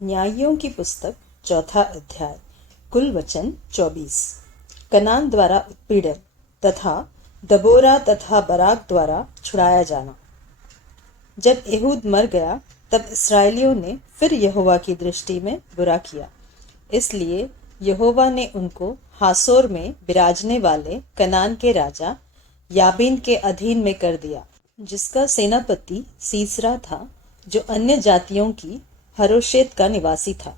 न्यायियों की पुस्तक चौथा अध्याय। कुल वचन 24। कनान द्वारा उत्पीड़न तथा दबोरा तथा बराक द्वारा छुड़ाया जाना। जब एहूद मर गया तब इस्राएलियों ने फिर यहोवा की दृष्टि में बुरा किया, इसलिए यहोवा ने उनको हासोर में विराजने वाले कनान के राजा याबीन के अधीन में कर दिया, जिसका सेनापति सीसरा था, जो अन्य जातियों की हरोशेत का निवासी था।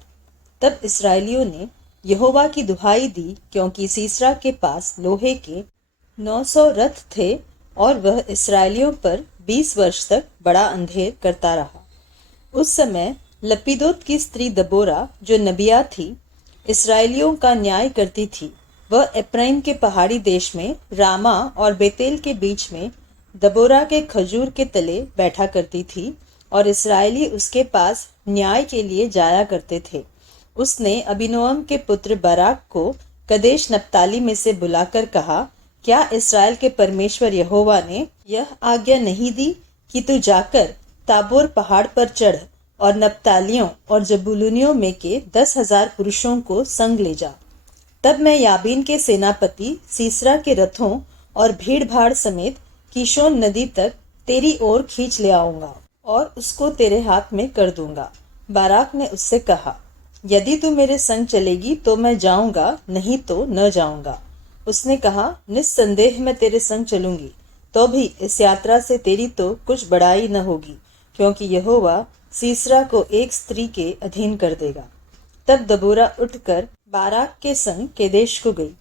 तब इस्राएलियों ने यहोवा की दुहाई दी, क्योंकि सीसरा के पास लोहे के 900 रथ थे और वह इस्राएलियों पर 20 वर्ष तक बड़ा अंधेर करता रहा। उस समय लपीदोत की स्त्री दबोरा, जो नबिया थी, इस्राएलियों का न्याय करती थी। वह एप्रैम के पहाड़ी देश में रामा और बेतेल के बीच में दबोरा के खजूर के तले बैठा करती थी, और इस्राएली उसके पास न्याय के लिए जाया करते थे। उसने अबीनोअम के पुत्र बाराक को कदेश नप्ताली में से बुलाकर कहा, क्या इस्राएल के परमेश्वर यहोवा ने यह आज्ञा नहीं दी कि तू जाकर ताबोर पहाड़ पर चढ़ और नप्तालियों और जबूलूनियों में के 10,000 पुरुषों को संग ले जा। तब मैं याबीन के सेनापति सीसरा के रथों और भीड़ भाड़ समेत कीशोन नदी तक तेरी ओर खींच ले आऊंगा और उसको तेरे हाथ में कर दूंगा। बाराक ने उससे कहा, यदि तू मेरे संग चलेगी तो मैं जाऊंगा, नहीं तो न जाऊंगा। उसने कहा, निस्संदेह मैं तेरे संग चलूंगी, तो भी इस यात्रा से तेरी तो कुछ बड़ाई न होगी, क्योंकि यहोवा सीसरा को एक स्त्री के अधीन कर देगा। तब दबोरा उठकर बाराक के संग केदेश को गई।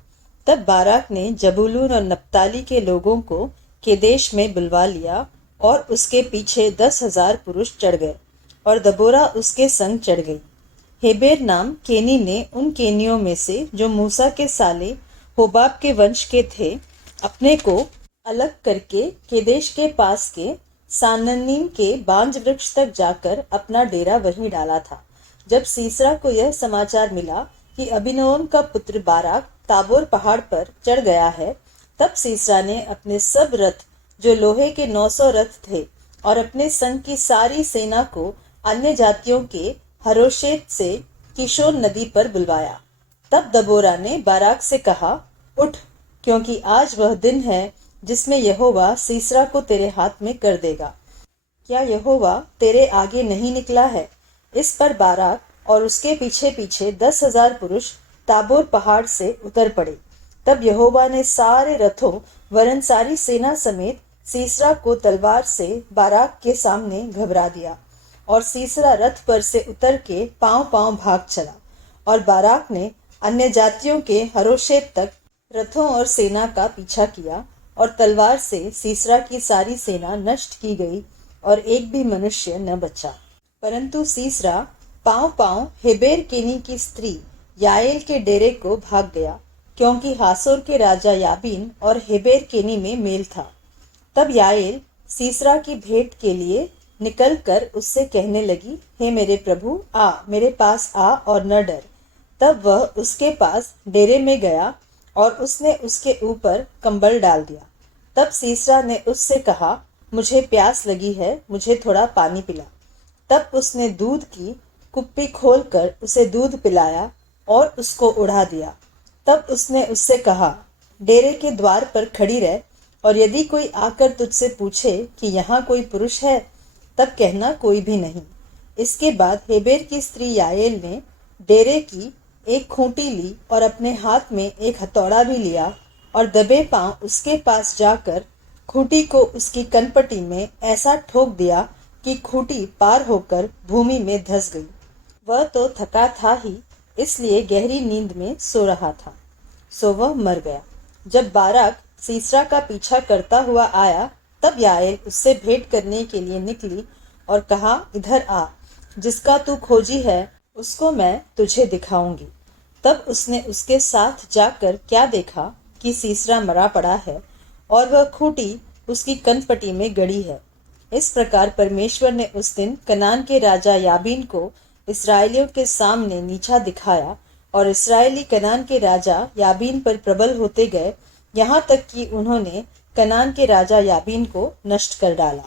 तब बाराक ने जबूलून और नप्ताली के लोगों को केदेश में बुलवा लिया और उसके पीछे 10,000 पुरुष चढ़ गए, और दबोरा उसके संग चढ़ गई। हेबेर नाम केनी ने उन केनियों में से, जो मूसा के साले होबाब के वंश के थे, अपने को अलग करके केदेश के पास के सानन्नीम के बांज वृक्ष तक जाकर अपना डेरा वहीं डाला था। जब सीसरा को यह समाचार मिला कि अबीनोअम का पुत्र बाराक ताबोर पहाड़ पर चढ़ गया है, तब सीसरा ने अपने सब रथ, जो लोहे के 900 रथ थे, और अपने संग की सारी सेना को अन्य जातियों के हरोशेत से कीशोन नदी पर बुलवाया। तब दबोरा ने बाराक से कहा, उठ, क्योंकि आज वह दिन है जिसमें यहोवा सीसरा को तेरे हाथ में कर देगा। क्या यहोवा तेरे आगे नहीं निकला है? इस पर बाराक और उसके पीछे पीछे 10,000 पुरुष ताबोर पहाड़ से उतर पड़े। तब यहोवा ने सारे रथों वरन सारी सेना समेत सीसरा को तलवार से बाराक के सामने घबरा दिया, और सीसरा रथ पर से उतर के पांव पांव भाग चला। और बाराक ने अन्य जातियों के हरोशेत तक रथों और सेना का पीछा किया, और तलवार से सीसरा की सारी सेना नष्ट की गई, और एक भी मनुष्य न बचा। परंतु सीसरा पांव पांव हेबेर केनी की स्त्री याएल के डेरे को भाग गया, क्योंकि हासोर के राजा याबीन और हेबेर केनी में मेल था। तब याएल सीसरा की भेंट के लिए निकल कर उससे कहने लगी, हे मेरे प्रभु, आ मेरे पास आ और न डर। तब वह उसके पास डेरे में गया और उसने उसके ऊपर कंबल डाल दिया। तब सीसरा ने उससे कहा, मुझे प्यास लगी है, मुझे थोड़ा पानी पिला। तब उसने दूध की कुप्पी खोलकर उसे दूध पिलाया और उसको उड़ा दिया। तब उसने उससे कहा, डेरे के द्वार पर खड़ी रह, और यदि कोई आकर तुझसे पूछे कि यहाँ कोई पुरुष है, तब कहना कोई भी नहीं। इसके बाद हेबेर की स्त्री याएल ने डेरे की एक खूंटी ली और अपने हाथ में एक हथौड़ा भी लिया, और दबे पांव उसके पास जाकर खूंटी को उसकी कनपटी में ऐसा ठोक दिया कि खूंटी पार होकर भूमि में धंस गई। वह तो थका था ही, इसलिए गहरी नींद में सो रहा था, सो वह मर गया। जब बाराक सीसरा का पीछा करता हुआ आया, तब याएल उससे भेंट करने के लिए निकली और कहा, इधर आ, जिसका तू खोजी है उसको मैं तुझे दिखाऊंगी। तब उसने उसके साथ जाकर क्या देखा कि सीसरा मरा पड़ा है, और वह खूंटी उसकी कनपटी में गड़ी है। इस प्रकार परमेश्वर ने उस दिन कनान के राजा याबीन को इस्राएलियों के सामने नीचा दिखाया, और इस्राएली कनान के राजा याबीन पर प्रबल होते गए, यहाँ तक कि उन्होंने कनान के राजा याबीन को नष्ट कर डाला।